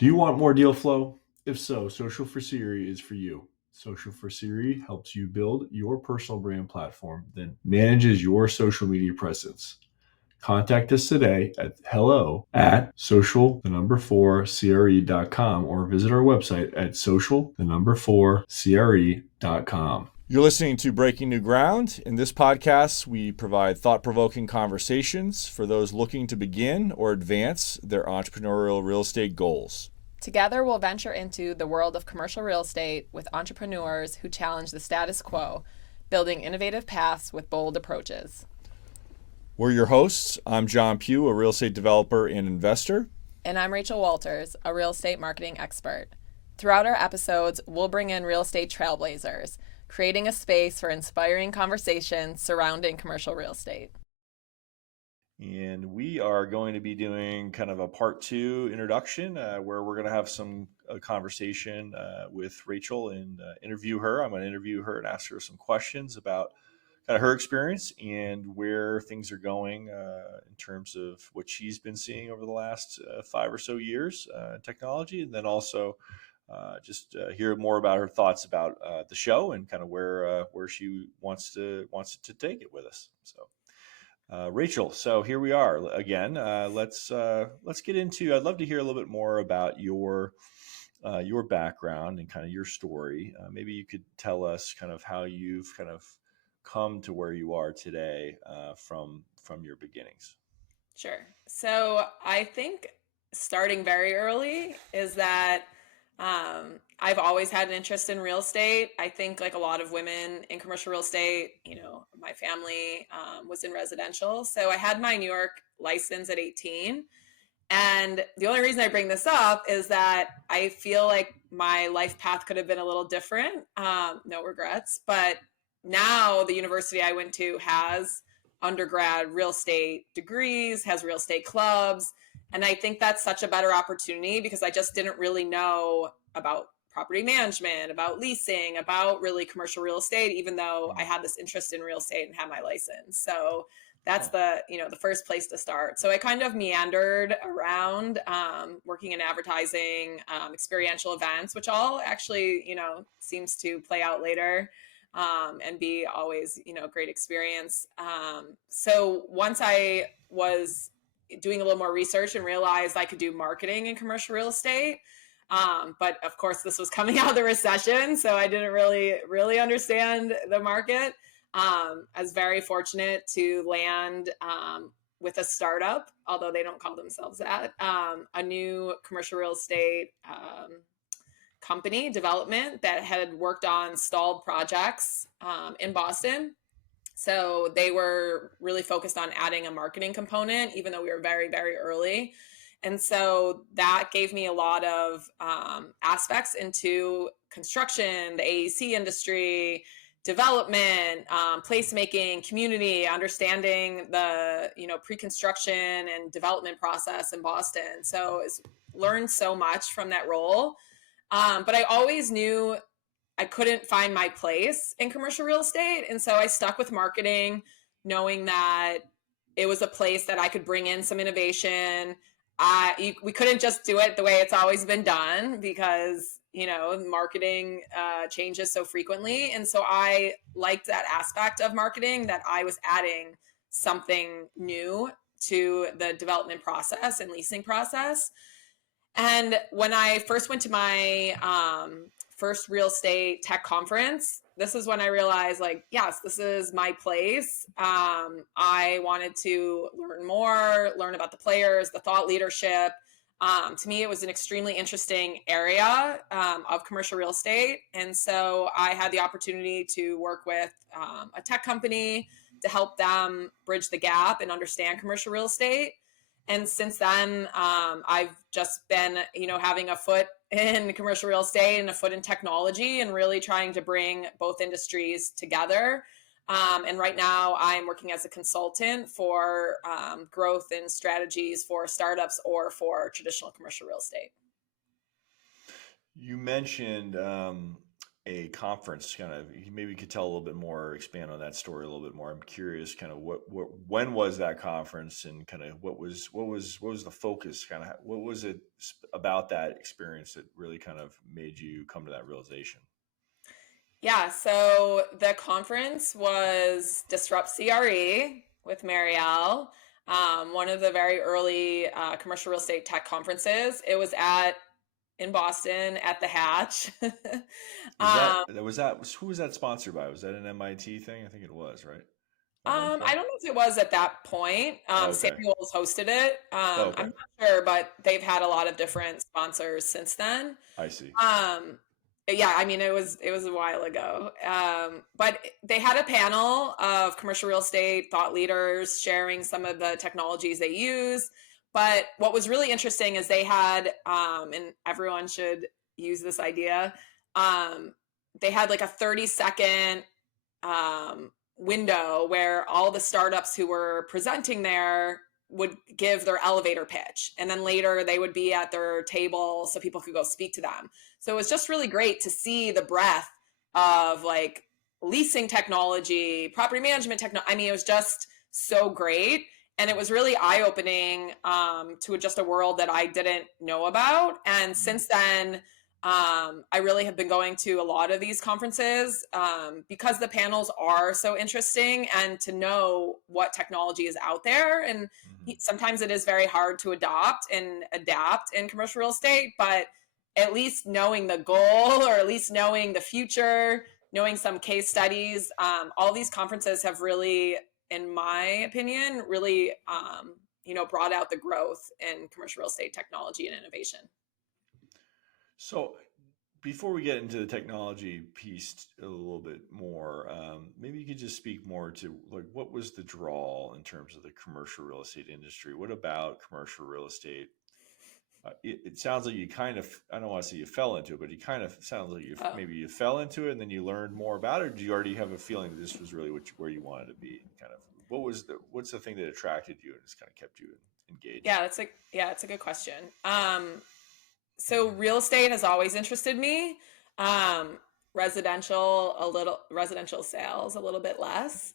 Do you want more deal flow? If so, Social for Siri is for you. Social for Siri helps you build your personal brand platform, then manages your social media presence. Contact us today at hello at social, the number 4cre.com, or visit our website at social, the number 4cre.com. You're listening to Breaking New Ground. In this podcast, we provide thought provoking conversations for those looking to begin or advance their entrepreneurial real estate goals. Together, we'll venture into the world of commercial real estate with entrepreneurs who challenge the status quo, building innovative paths with bold approaches. We're your hosts. I'm John Pugh, a real estate developer and investor. And I'm Rachel Walters, a real estate marketing expert. Throughout our episodes, we'll bring in real estate trailblazers, creating a space for inspiring conversations surrounding commercial real estate. And we are going to be doing kind of a part 2 introduction where we're going to have some conversation with Rachel and interview her. I'm going to interview her and ask her some questions about kind of her experience and where things are going in terms of what she's been seeing over the last 5 or so years in technology, and then also just hear more about her thoughts about the show and kind of where she wants to take it with us. So. Rachel, so here we are again. Let's get into. I'd love to hear a little bit more about your background and kind of your story. Maybe you could tell us kind of how you've kind of come to where you are today from your beginnings. Sure. So I think starting very early is that I've always had an interest in real estate. I think like a lot of women in commercial real estate, my family was in residential. So I had my New York license at 18. And the only reason I bring this up is that I feel like my life path could have been a little different. No regrets. But now the university I went to has undergrad real estate degrees, has real estate clubs. And I think that's such a better opportunity because I just didn't really know about property management, about leasing, about really commercial real estate, even though I had this interest in real estate and had my license. So that's the first place to start. So I kind of meandered around working in advertising, experiential events, which all actually, seems to play out later and be always, great experience. So once I was doing a little more research and realized I could do marketing in commercial real estate. But of course, this was coming out of the recession, so I didn't really understand the market. I was very fortunate to land with a startup, although they don't call themselves that, a new commercial real estate company development that had worked on stalled projects in Boston. So they were really focused on adding a marketing component, even though we were very, very early. And so that gave me a lot of aspects into construction, the AEC industry, development, placemaking, community, understanding the pre-construction and development process in Boston. So learned so much from that role. But I always knew I couldn't find my place in commercial real estate. And so I stuck with marketing, knowing that it was a place that I could bring in some innovation. We couldn't just do it the way it's always been done because, marketing changes so frequently. And so I liked that aspect of marketing, that I was adding something new to the development process and leasing process. And when I first went to my first real estate tech conference, this is when I realized, yes, this is my place. I wanted to learn about the players, the thought leadership. To me, it was an extremely interesting area of commercial real estate. And so I had the opportunity to work with a tech company to help them bridge the gap and understand commercial real estate. And since then, I've just been, having a foot in commercial real estate and a foot in technology and really trying to bring both industries together. And right now I'm working as a consultant for growth and strategies for startups or for traditional commercial real estate. You mentioned a conference. Kind of, maybe you could tell a little bit more, expand on that story a little bit more. I'm curious, kind of when was that conference, and kind of what was the focus? Kind of, what was it about that experience that really kind of made you come to that realization? Yeah, so the conference was Disrupt CRE with Marielle, one of the very early commercial real estate tech conferences. It was in Boston at the Hatch. um, Who was that sponsored by? Was that an MIT thing? I think it was, right? At one I point. don't know if it was at that point. Oh, okay. Samuel's hosted it. Oh, okay. I'm not sure, but they've had a lot of different sponsors since then. I see. Yeah, I mean, it was a while ago. But they had a panel of commercial real estate thought leaders sharing some of the technologies they use. But what was really interesting is they had, and everyone should use this idea. They had like a 30-second window where all the startups who were presenting there would give their elevator pitch, and then later they would be at their table so people could go speak to them. So it was just really great to see the breadth of like leasing technology, property management technology. I mean, it was just so great, and it was really eye-opening to just a world that I didn't know about. And since then, I really have been going to a lot of these conferences because the panels are so interesting, and to know what technology is out there. And sometimes it is very hard to adopt and adapt in commercial real estate, but at least knowing the goal, or at least knowing the future, knowing some case studies, all these conferences have really, in my opinion, really, brought out the growth in commercial real estate technology and innovation. So before we get into the technology piece a little bit more, maybe you could just speak more to like what was the draw in terms of the commercial real estate industry? What about commercial real estate? It sounds like you kind of, I don't want to say you fell into it, but it kind of sounds like maybe you fell into it and then you learned more about it. Or do you already have a feeling that this was really where you wanted to be? Kind of, what's the thing that attracted you and just kind of kept you engaged? Yeah, it's a good question. So real estate has always interested me. Residential sales a little bit less.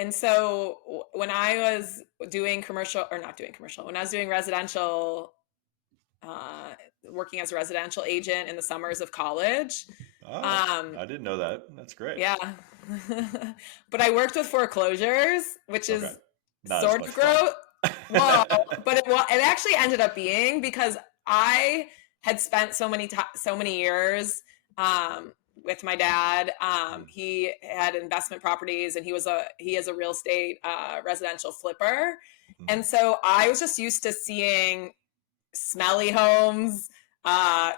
And so when I was doing when I was doing residential, working as a residential agent in the summers of college. Oh, I didn't know that. That's great. Yeah. But I worked with foreclosures, which is sort of growth. Well, but it actually ended up being because I had spent so many years with my dad. He had investment properties, and he is a real estate residential flipper. And so I was just used to seeing smelly homes,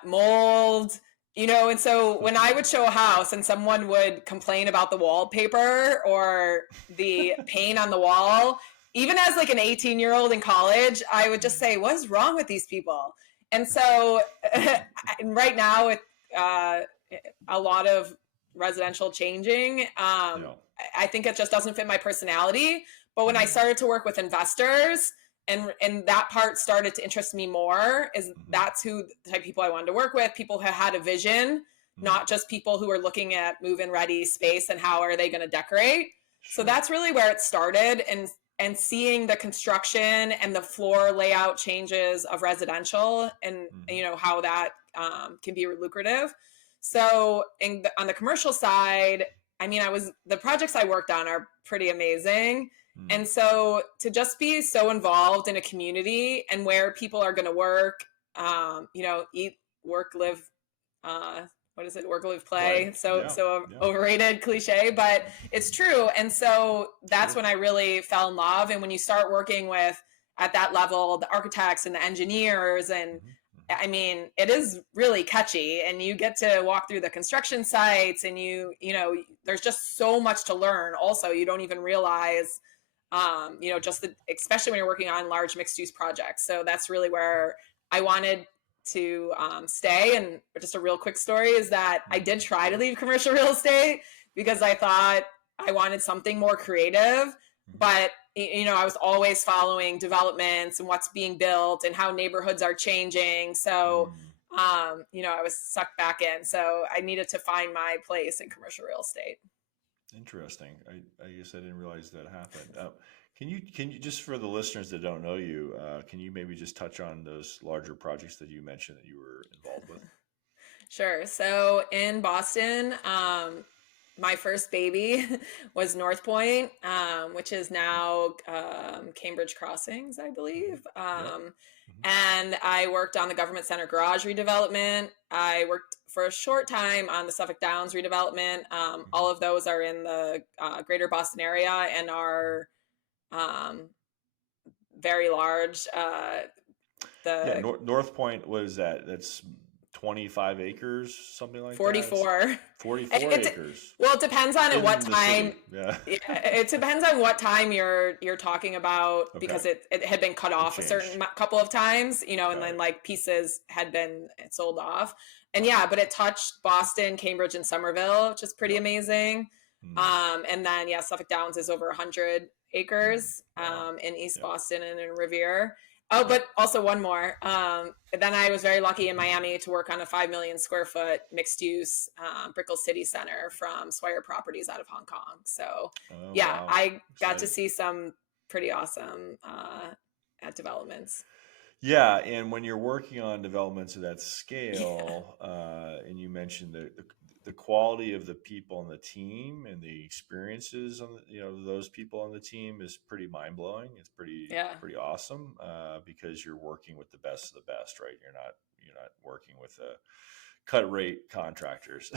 mold, and so when I would show a house and someone would complain about the wallpaper or the paint on the wall, even as like an 18-year-old in college, I would just say, what is wrong with these people? And so right now with a lot of residential changing, I think it just doesn't fit my personality. But when I started to work with investors, and that part started to interest me more, that's who the type of people I wanted to work with, people who had a vision, not just people who are looking at move-in ready space and how are they going to decorate. Sure. So that's really where it started, and seeing the construction and the floor layout changes of residential, and how that can be lucrative. So on the commercial side, I mean, the projects I worked on are pretty amazing. And so to just be so involved in a community and where people are going to work, eat, work, live, what is it? Work, live, play. Right. So overrated cliche, but it's true. And so that's when I really fell in love. And when you start working with, at that level, the architects and the engineers, and I mean, it is really catchy, and you get to walk through the construction sites, and there's just so much to learn. Also, you don't even realize, especially when you're working on large mixed use projects. So that's really where I wanted to stay. And just a real quick story is that I did try to leave commercial real estate because I thought I wanted something more creative, but I was always following developments and what's being built and how neighborhoods are changing. So I was sucked back in. So I needed to find my place in commercial real estate. Interesting. I guess I didn't realize that happened. Can you just for the listeners that don't know you, can you maybe just touch on those larger projects that you mentioned that you were involved with? Sure. So in Boston, my first baby was North Point, which is now Cambridge Crossings, I believe. Yep. Hmm. And I worked on the Government Center garage redevelopment. I worked for a short time on the Suffolk Downs redevelopment. Hmm. All of those are in the greater Boston area and are um, very large. Yeah, The North Point, what is that? That's 25 acres, something like that. 44. 44 acres Well, it depends on at what in the time. city. Yeah. Yeah, it depends on what time you're talking about Okay. because it had been cut It off a changed. certain couple of times, and Got then it. like pieces had been sold off. And Okay. yeah, but it touched Boston, Cambridge, and Somerville, which is pretty Yep. amazing. Mm, And then yeah, Suffolk Downs is over 100 mm. acres Wow. in East Yep. Boston and in Revere. Oh, Yep. but also one more. Then I was very lucky in Miami to work on a 5 million square foot mixed use Brickell City Center from Swire Properties out of Hong Kong. So Oh, yeah, wow. I got to Exciting. see some pretty awesome developments. Yeah, and when you're working on developments of that scale, and you mentioned the quality of the people on the team and the experiences on those people on the team is pretty mind blowing. It's Yeah, pretty awesome because you're working with the best of the best, right? You're not working with cut rate contractors.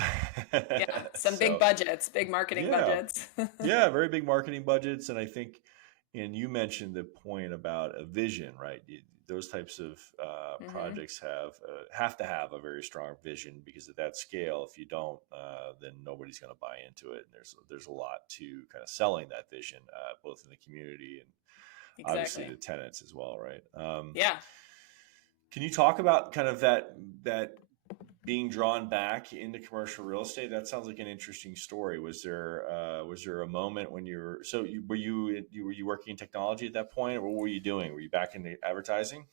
yeah, some big So budgets, big marketing yeah, budgets. yeah, very big marketing budgets, and I think, and you mentioned the point about a vision, right? Those types of Hmm. projects have to have a very strong vision because at that scale, if you don't, then nobody's going to buy into it. And there's a lot to kind of selling that vision, both in the community and obviously Exactly. the tenants as well, right? Yeah. Can you talk about kind of that being drawn back into commercial real estate? That sounds like an interesting story. Was there a moment when were you working in technology at that point, or what were you doing? Were you back into advertising?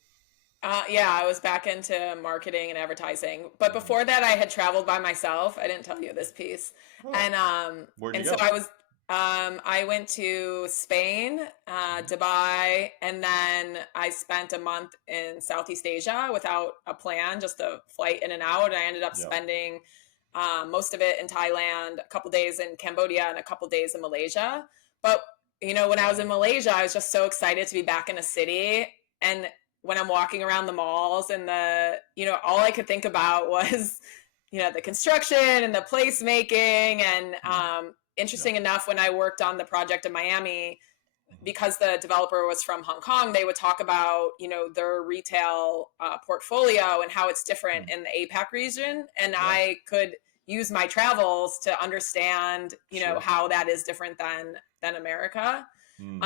Yeah, I was back into marketing and advertising. But Hmm. before that I had traveled by myself. I didn't tell you this piece. Oh, And where'd you and so go? I went to Spain, Hmm. Dubai, and then I spent a month in Southeast Asia without a plan, just a flight in and out. And I ended up Yep. spending most of it in Thailand, a couple days in Cambodia, and a couple days in Malaysia. But when I was in Wow. Malaysia, I was just so excited to be back in a city. And when I'm walking around the malls and all I could think about was, the construction and the placemaking. And Hmm. Yep. interesting enough, when I worked on the project in Miami, Hmm. because the developer was from Hong Kong, they would talk about, their retail portfolio and how it's different Hmm. in the APAC region. And Yeah. I could use my travels to understand, Sure. how that is different than America. Hmm.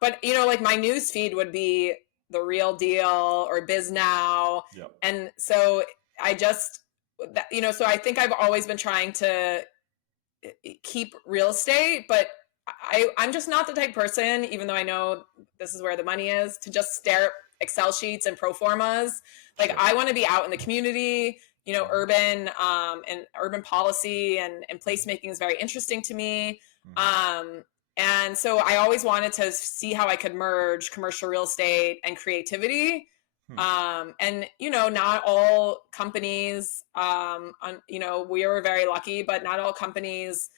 But like my news feed would be the Real Deal or Biz Now, Yep. and so I just so I think I've always been trying to keep real estate, but I'm just not the type person, even though I know this is where the money is, to just stare at Excel sheets and pro formas. Like Sure. I want to be out in the community. Hmm. Urban and urban policy and placemaking is very interesting to me. Hmm. Um, and so I always wanted to see how I could merge commercial real estate and creativity. Hmm. And not all companies, we were very lucky, but not all companies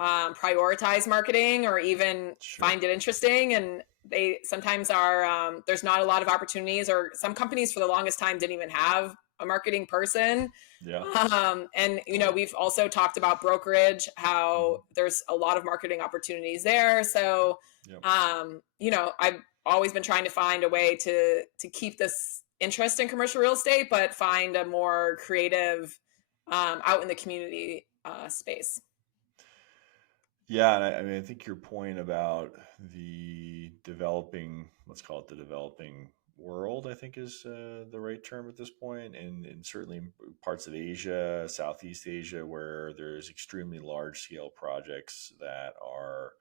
prioritize marketing or even Sure. find it interesting. And they sometimes are there's not a lot of opportunities, or some companies for the longest time didn't even have a marketing person. Yeah. And Totally. we've also talked about brokerage, Hmm. how there's a lot of marketing opportunities there. So Yep. I've always been trying to find a way to keep this interest in commercial real estate, but find a more creative out in the community space. Yeah, and I mean, I think your point about the developing, let's call it the developing world, I think is the right term at this point, and certainly in parts of Asia, Southeast Asia, where there's extremely large scale projects that are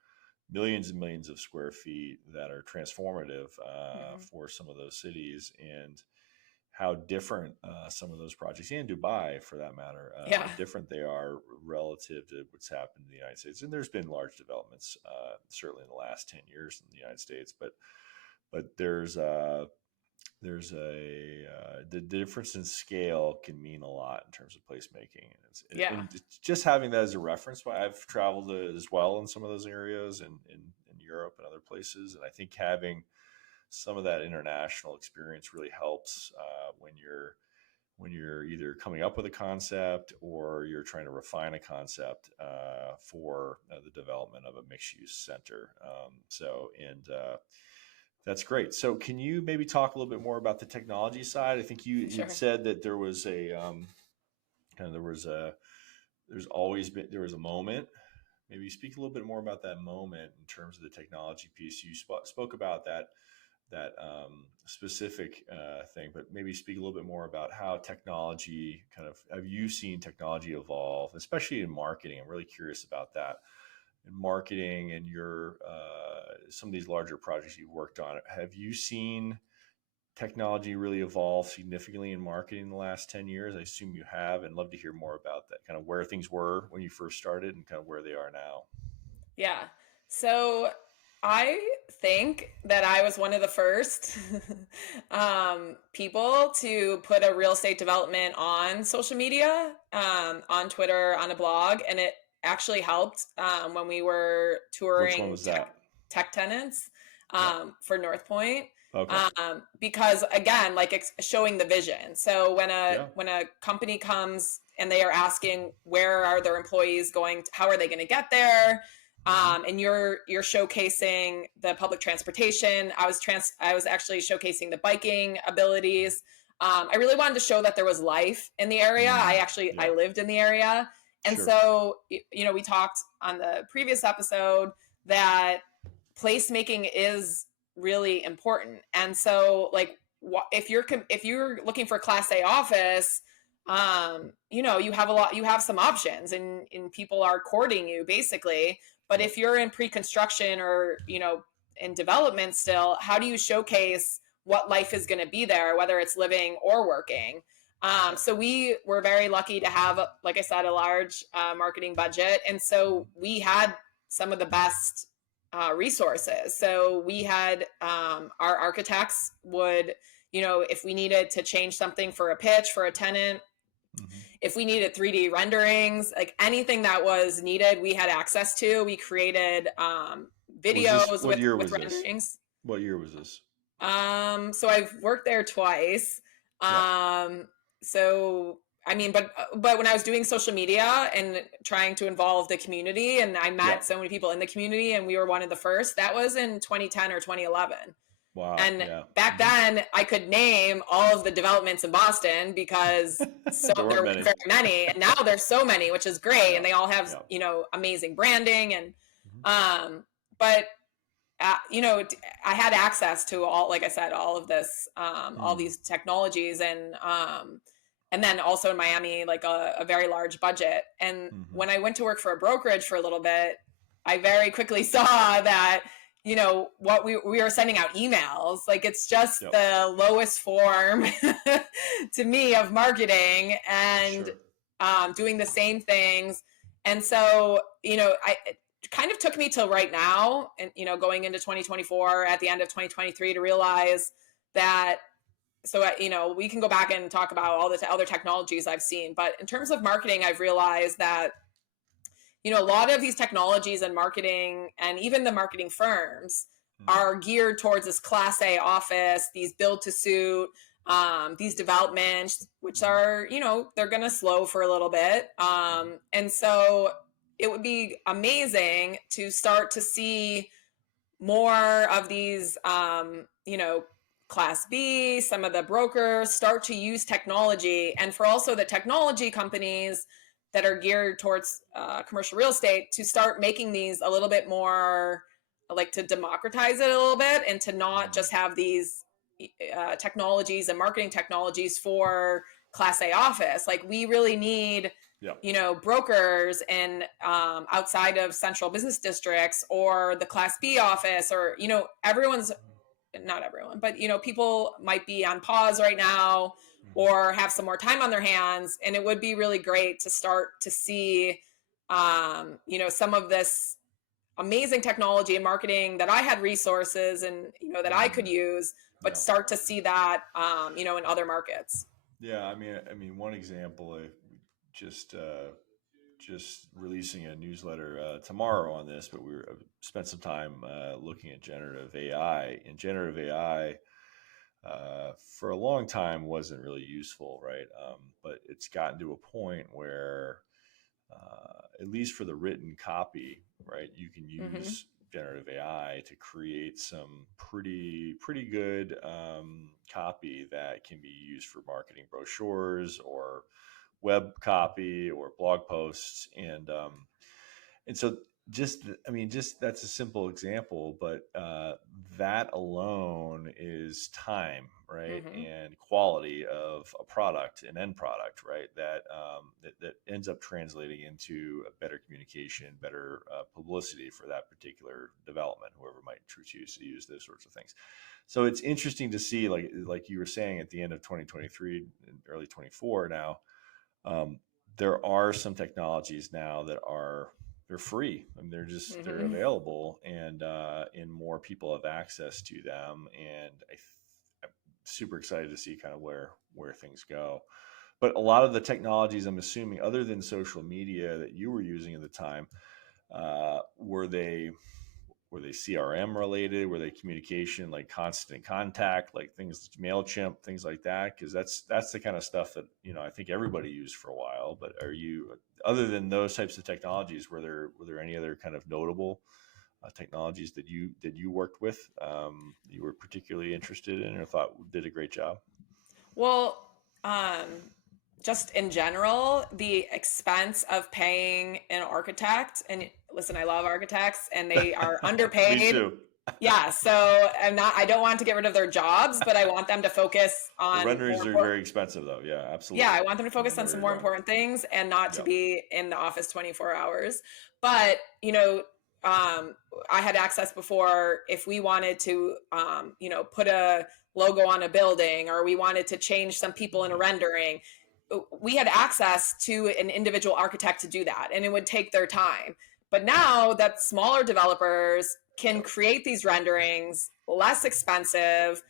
millions and millions of square feet that are transformative Hmm. for some of those cities, and how different some of those projects, and Dubai for that matter, Yeah. how different they are relative to what's happened in the United States. And there's been large developments, certainly in the last 10 years in the United States, but the difference in scale can mean a lot in terms of placemaking, Yeah. and just having that as a reference. I've traveled as well in some of those areas in Europe and other places, and I think having some of that international experience really helps when you're either coming up with a concept or you're trying to refine a concept for the development of a mixed use center. That's great. So can you maybe talk a little bit more about the technology side? I think you Sure. said that there was there was a moment. Maybe speak a little bit more about that moment in terms of the technology piece. You spoke about that specific thing, but maybe speak a little bit more about how technology have you seen technology evolve, especially in marketing? I'm really curious about that. In marketing and your some of these larger projects you've worked on, have you seen technology really evolve significantly in marketing in the last 10 years? I assume you have, and love to hear more about that, kind of where things were when you first started and kind of where they are now. Yeah. So I think that I was one of the first people to put a real estate development on social media, on Twitter, on a blog, and it actually helped when we were touring. Which one was that? Tech tenants for North Point. Okay. Because again, like showing the vision. So when a company comes and they are asking where are their employees going, how are they going to get there? And you're showcasing the public transportation. I was actually showcasing the biking abilities. I really wanted to show that there was life in the area. I lived in the area. And so, we talked on the previous episode that placemaking is really important. And so like if you're looking for Class A office, you have some options and people are courting you basically. But if you're in pre-construction or, in development still, how do you showcase what life is going to be there, whether it's living or working? So we were very lucky to have, like I said, a large marketing budget. And so we had some of the best resources. So we had our architects would, if we needed to change something for a pitch for a tenant, if we needed 3D renderings, like anything that was needed, we had access to. We created videos with renderings. What year was this? So I've worked there twice. So I mean, but when I was doing social media and trying to involve the community, and I met so many people in the community, and we were one of the first. That was in 2010 or 2011. Wow. And back then, I could name all of the developments in Boston because there were very many, and now there's so many, which is great, and they all have amazing branding, and but I had access to all, like I said, all of this, all these technologies, and then also in Miami, like a very large budget. And when I went to work for a brokerage for a little bit, I very quickly saw that, what we were sending out emails, like it's just the lowest form to me of marketing and doing the same things. And so, it kind of took me till right now and, going into 2024 at the end of 2023 to realize that. So, we can go back and talk about all the other technologies I've seen. But in terms of marketing, I've realized that, a lot of these technologies and marketing and even the marketing firms are geared towards this Class A office, these build to suit, these developments, which are, they're going to slow for a little bit. And so it would be amazing to start to see more of these, Class B, some of the brokers start to use technology, and for also the technology companies that are geared towards commercial real estate to start making these a little bit more, like to democratize it a little bit and to not just have these technologies and marketing technologies for Class A office. Like we really need, brokers and outside of central business districts or the Class B office, or, everyone's not everyone, but people might be on pause right now or have some more time on their hands. And it would be really great to start to see, some of this amazing technology and marketing that I had resources and, that I could use, but start to see that, in other markets. Yeah. I mean, one example, just, just releasing a newsletter tomorrow on this, but spent some time looking at generative AI. And generative AI for a long time wasn't really useful, right? But it's gotten to a point where, at least for the written copy, right, you can use generative AI to create some pretty good copy that can be used for marketing brochures or web copy or blog posts, and so just that's a simple example, but that alone is time, right, and quality of a product, an end product, right, that ends up translating into a better communication, better publicity for that particular development, whoever might choose to use those sorts of things. So it's interesting to see, like you were saying, at the end of 2023 and early 24 now, there are some technologies now that they're free. I mean, they're available, and more people have access to them. And I'm super excited to see kind of where things go. But a lot of the technologies, I'm assuming, other than social media that you were using at the time, were they CRM related? Were they communication, like constant contact, like things, MailChimp, things like that? Because that's the kind of stuff that I think everybody used for a while. But other than those types of technologies, were there any other kind of notable technologies that you worked with, you were particularly interested in or thought did a great job? Well, just in general, the expense of paying an architect, and listen, I love architects and they are underpaid. Me too. Yeah. So I don't want to get rid of their jobs, but I want them to focus on the renderings are very expensive though. Yeah, absolutely. Yeah. I want them to focus on some more important things and not to be in the office 24 hours. But, I had access before if we wanted to, put a logo on a building or we wanted to change some people in a rendering. We had access to an individual architect to do that, and it would take their time. But now that smaller developers can create these renderings less expensive,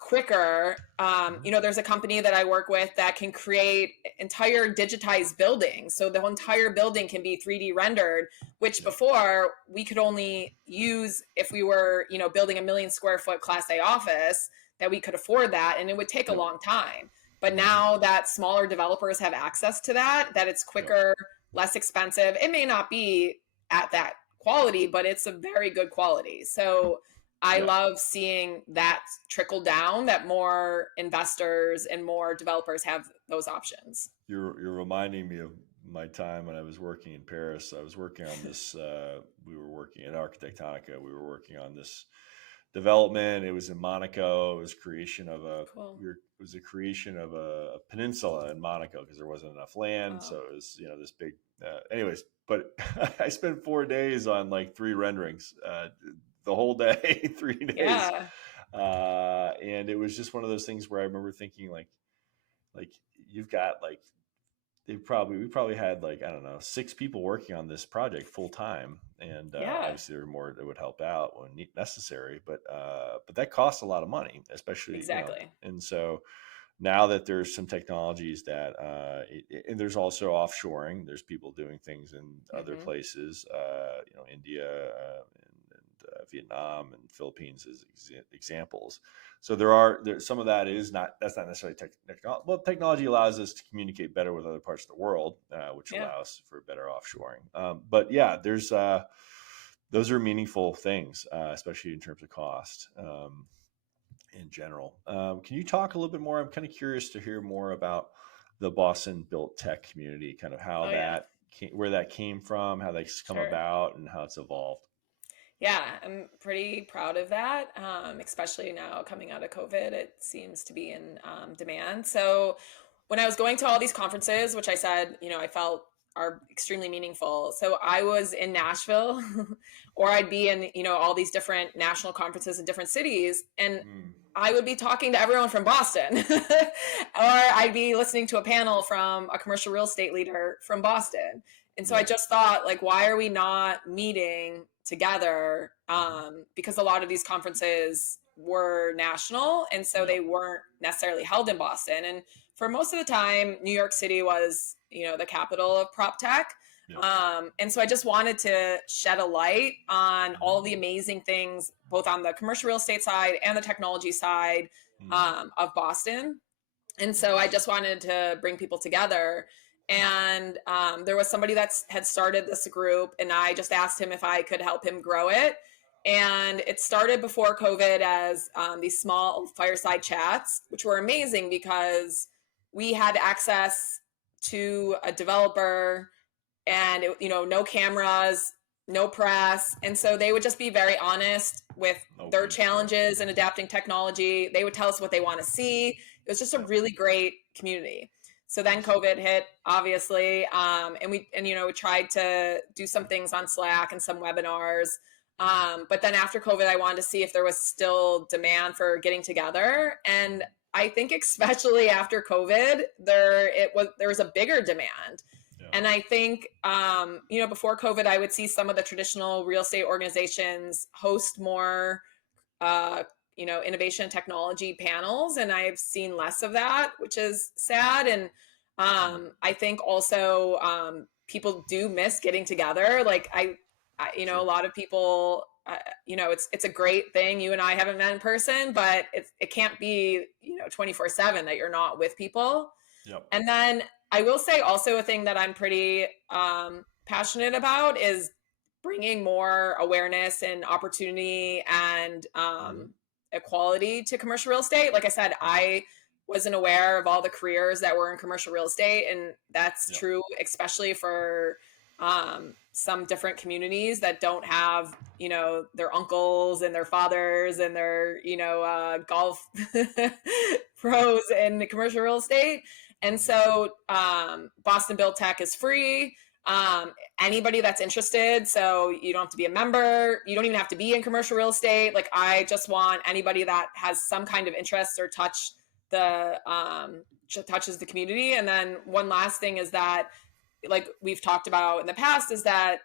quicker. There's a company that I work with that can create entire digitized buildings. So the whole entire building can be 3D rendered, which before we could only use if we were, building 1 million square foot Class A office, that we could afford that. And it would take a long time. But now that smaller developers have access to that it's quicker, less expensive. It may not be at that quality, but it's a very good quality. So I love seeing that trickle down, that more investors and more developers have those options. You're reminding me of my time when I was working in Paris. I was working on this, we were working at Architectonica. We were working on this development. It was in Monaco. It was creation of it was a creation of a peninsula in Monaco because there wasn't enough land. So it was, this big, anyways, but I spent 4 days on like 3 renderings, the whole day, 3 days. Yeah. And it was just one of those things where I remember thinking like you've got like, we probably had like, I don't know, 6 people working on this project full time. And obviously there were more that would help out when necessary, but that costs a lot of money, especially, exactly. And so now that there's some technologies that, and there's also offshoring, there's people doing things in other places, India, and Vietnam and Philippines as examples. So there's some of that that's not necessarily technology. Well, technology allows us to communicate better with other parts of the world, which allows for better offshoring. But yeah, there's those are meaningful things, especially in terms of cost in general. Can you talk a little bit more? I'm kind of curious to hear more about the Boston Built Tech community, kind of how where that came from, how that's come about, and how it's evolved. Yeah, I'm pretty proud of that, especially now coming out of COVID. It seems to be in demand. So when I was going to all these conferences, which I said, I felt are extremely meaningful. So I was in Nashville or I'd be in, all these different national conferences in different cities. And I would be talking to everyone from Boston or I'd be listening to a panel from a commercial real estate leader from Boston. And so I just thought, like, why are we not meeting together? Because a lot of these conferences were national, and so they weren't necessarily held in Boston. And for most of the time, New York City was, the capital of prop tech. And so I just wanted to shed a light on all the amazing things, both on the commercial real estate side and the technology side of Boston. And so I just wanted to bring people together. And there was somebody that had started this group, and I just asked him if I could help him grow it. And it started before COVID as these small fireside chats, which were amazing because we had access to a developer and, no cameras, no press. And so they would just be very honest with their challenges in adapting technology. They would tell us what they want to see. It was just a really great community. So then COVID hit, obviously, and we tried to do some things on Slack and some webinars. But then after COVID, I wanted to see if there was still demand for getting together. And I think especially after COVID, there was a bigger demand. And I think, before COVID, I would see some of the traditional real estate organizations host more, innovation and technology panels. And I've seen less of that, which is sad. And I think also people do miss getting together. Like a lot of people, it's a great thing. You and I haven't met in person, but it can't be, 24/7 that you're not with people. And then I will say also a thing that I'm pretty passionate about is bringing more awareness and opportunity and equality to commercial real estate. Like I said, I wasn't aware of all the careers that were in commercial real estate, and that's true, especially for some different communities that don't have, their uncles and their fathers and their, golf pros in commercial real estate. And so Boston Build Tech is free. Anybody that's interested, so you don't have to be a member. You don't even have to be in commercial real estate. Like, I just want anybody that has some kind of interest or touches the community. And then one last thing is that, like we've talked about in the past, is that,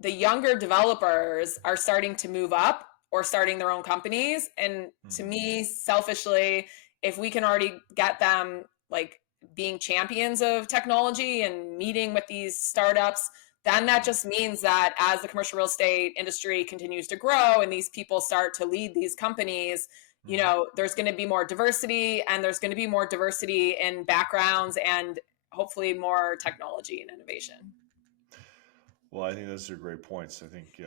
the younger developers are starting to move up or starting their own companies. And to me, selfishly, if we can already get them like being champions of technology and meeting with these startups, then that just means that as the commercial real estate industry continues to grow and these people start to lead these companies, there's going to be more diversity, and there's going to be more diversity in backgrounds and hopefully more technology and innovation. Well, I think those are great points. I think,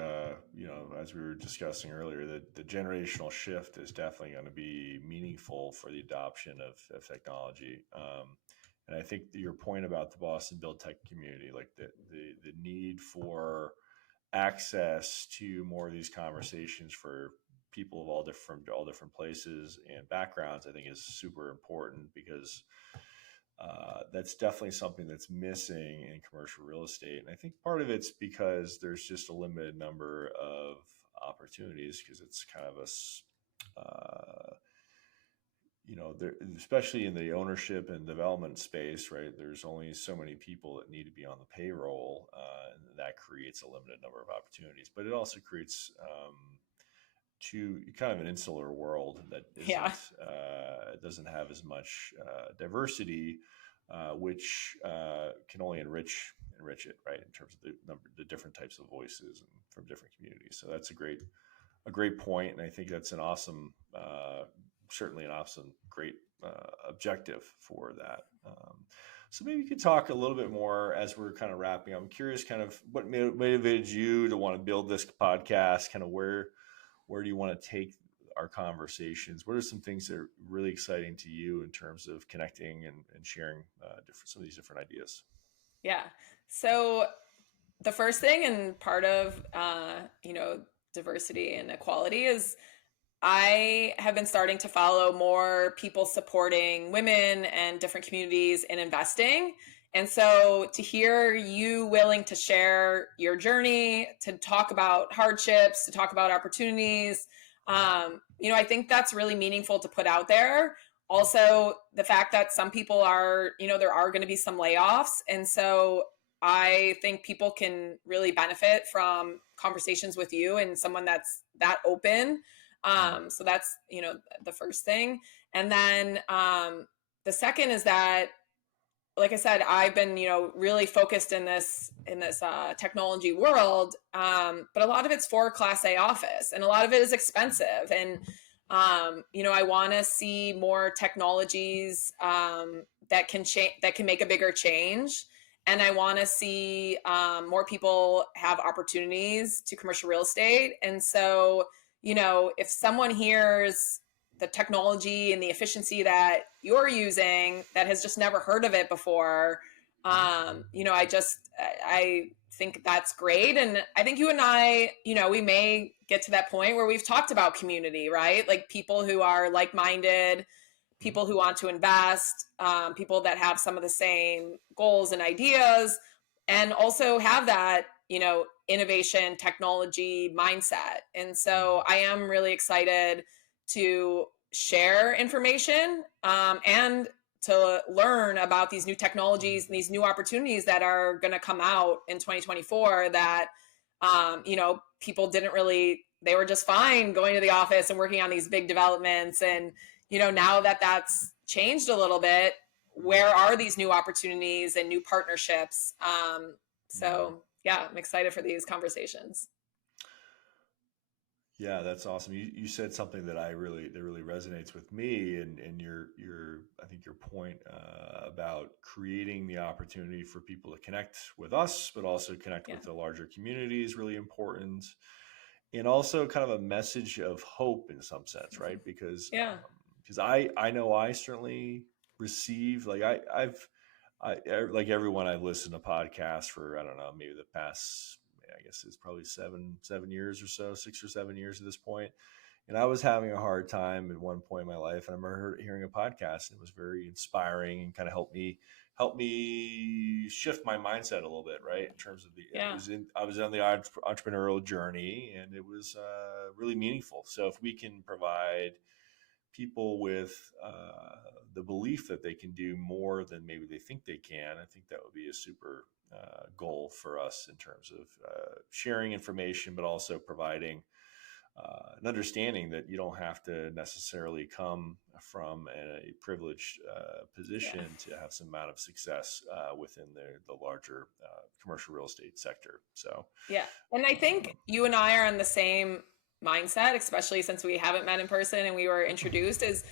as we were discussing earlier, the generational shift is definitely going to be meaningful for the adoption of technology. And I think your point about the Boston Build Tech community, like the need for access to more of these conversations for people of all different places and backgrounds, I think is super important, because that's definitely something that's missing in commercial real estate. And I think part of it's because there's just a limited number of opportunities, because it's kind of especially in the ownership and development space, right? There's only so many people that need to be on the payroll, and that creates a limited number of opportunities. But it also creates kind of an insular world that doesn't have as much diversity, which can only enrich it, right? In terms of the different types of voices and from different communities. So that's a great point, and I think that's an awesome, certainly an awesome, great objective for that. So maybe you could talk a little bit more as we're kind of wrapping up. I'm curious, kind of what motivated you to want to build this podcast. Kind of where do you want to take our conversations? What are some things that are really exciting to you in terms of connecting and sharing some of these different ideas? Yeah. So the first thing, and part of, diversity and equality, is I have been starting to follow more people supporting women and different communities in investing. And so to hear you willing to share your journey, to talk about hardships, to talk about opportunities, I think that's really meaningful to put out there. Also, the fact that some people are, there are going to be some layoffs. And so I think people can really benefit from conversations with you and someone that's that open. So that's, the first thing. And then the second is that, like I said, I've been, really focused in this technology world, but a lot of it's for Class A office, and a lot of it is expensive. And I want to see more technologies that can change, that can make a bigger change. And I want to see more people have opportunities to commercial real estate. And so, if someone hears the technology and the efficiency that you're using that has just never heard of it before, I think that's great. And I think you and I, we may get to that point where we've talked about community, right? Like people who are like-minded, people who want to invest, people that have some of the same goals and ideas, and also have that, innovation, technology mindset. And so I am really excited to share information and to learn about these new technologies and these new opportunities that are going to come out in 2024 that, people didn't really, they were just fine going to the office and working on these big developments. And, now that that's changed a little bit, where are these new opportunities and new partnerships? So yeah, I'm excited for these conversations. Yeah, that's awesome. You said something that really resonates with me, and your I think your point about creating the opportunity for people to connect with us, but also connect with the larger community is really important, and also kind of a message of hope in some sense, right? Because I know I certainly receive, like I like everyone, I've listened to podcasts for, I don't know, maybe the past, I guess it's probably 7 years or so, 6 or 7 years at this point. And I was having a hard time at one point in my life. And I remember hearing a podcast, and it was very inspiring and kind of helped me shift my mindset a little bit, right? In terms of I was on the entrepreneurial journey, and it was really meaningful. So if we can provide people with the belief that they can do more than maybe they think they can, I think that would be a super goal for us in terms of sharing information, but also providing an understanding that you don't have to necessarily come from a privileged position to have some amount of success within the larger commercial real estate sector. So, and I think you and I are on the same mindset, especially since we haven't met in person and we were introduced, is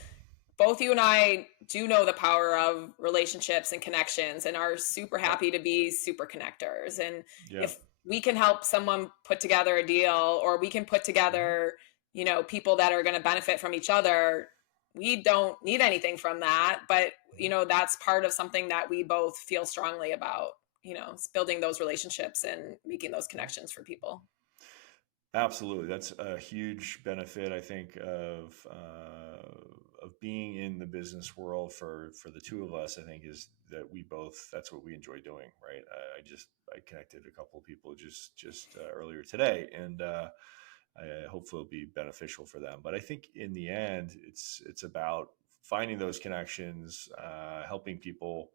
both you and I do know the power of relationships and connections, and are super happy to be super connectors. And if we can help someone put together a deal, or we can put together, people that are going to benefit from each other, we don't need anything from that. But, that's part of something that we both feel strongly about, it's building those relationships and making those connections for people. Absolutely. That's a huge benefit, I think, of being in the business world for the two of us. I think is that that's what we enjoy doing, right? I connected a couple of people just earlier today, and hopefully it'll be beneficial for them. But I think in the end, it's about finding those connections, helping people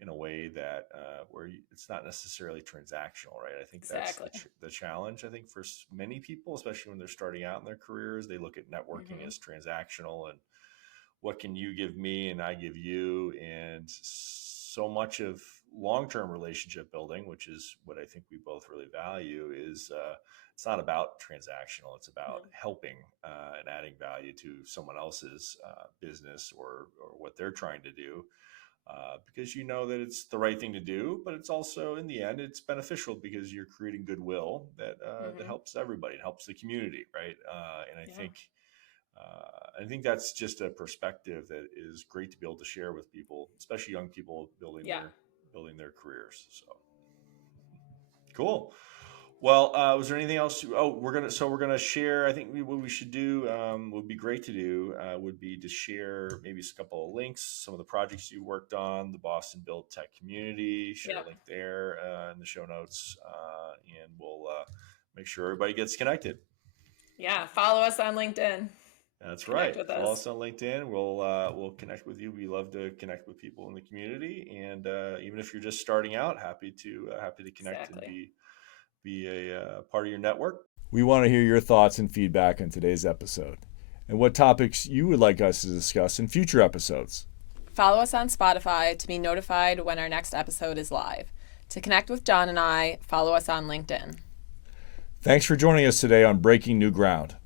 in a way that where it's not necessarily transactional, right? I think that's the challenge. I think for many people, especially when they're starting out in their careers, they look at networking as transactional, and what can you give me and I give you? And so much of long-term relationship building, which is what I think we both really value, is it's not about transactional. It's about helping and adding value to someone else's business or what they're trying to do. Because you know that it's the right thing to do, but it's also, in the end, it's beneficial because you're creating goodwill that that helps everybody. It helps the community, right? And I think that's just a perspective that is great to be able to share with people, especially young people building their careers. So cool. Well, was there anything else? We're gonna share. I think what we should do would be great to do would be to share maybe a couple of links, some of the projects you worked on, the Boston Build Tech community. Share a Yep. link there in the show notes, and we'll make sure everybody gets connected. Yeah. Follow us on LinkedIn. That's Connect right. with Follow us. us on LinkedIn. We'll connect with you. We love to connect with people in the community, and even if you're just starting out, happy to connect and Exactly. be a part of your network. We want to hear your thoughts and feedback on today's episode and what topics you would like us to discuss in future episodes. Follow us on Spotify to be notified when our next episode is live. To connect with John and I, follow us on LinkedIn. Thanks for joining us today on Breaking New Ground.